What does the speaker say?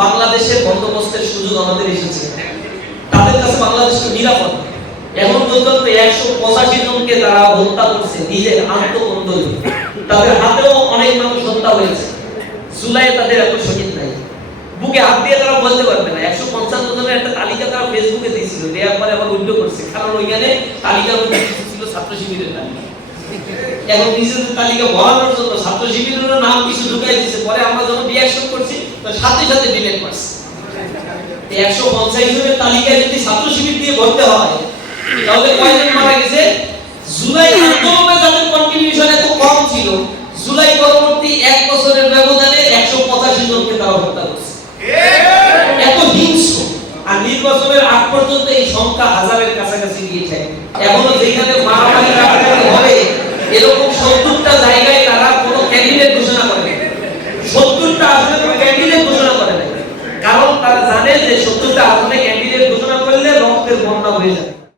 বাংলাদেশের বন্দোবস্তের সুযোগ আমাদের এসেছে, তাদের কাছে বাংলাদেশ নিরাপদ। এখন পর্যন্ত 185 জনকে তারা হত্যা করছে নিজের আত্মকন্দলে। তাদের হাতেও অনেক মানুষ হত্যা হয়েছে। জুলাই তাদের এত শহীদ নাই, বুকে হাত দিয়ে তারা বলতে পারবে না। 155 জনের একটা তালিকা তারা ফেসবুকে দিয়েছিল, দেওয়ার পরে আবার উল্টো করছে, কারণ ওইখানে তালিকার মধ্যে কিছু ছিল ছাত্র শিবিরের তালিকা। এখন নিজেদের তালিকা বলানোর জন্য ছাত্র শিবিরের নাম কিছু ঢুকাই দিচ্ছে, পরে আমরা যখন রিঅ্যাকশন করছি সাথে সাথে ডিলিট করছে। 150 জনের তালিকায় যদি ছাত্র শিবির দিয়ে ভরতে হয় তাহলে কয়জন মারা গেছে? জুলাই আন্দোলনে যাদের কন্ট্রিবিউশন এত কম ছিল, জুলাই পরবর্তী 1 বছরের ব্যবধানে 185 জনকে তারা হত্যা করছে। এত হিংস্র। আর নির্বাচনের আগ পর্যন্ত এই সংখ্যা হাজারের কাছাকাছি গিয়ে যায়। এখনো যেখানে মারামারি কাটাকাটি হবে এরকম 70টা জায়গায় তারা কোনো ক্যান্ডিডেট ঘোষণা করে না। 70টা আসলে কোনো ক্যান্ডিডেট ঘোষণা করে না, কারণ তারা জানে যে 70টা আসলে ক্যান্ডিডেট ঘোষণা করলে রক্তের বন্যা হয়ে যাবে।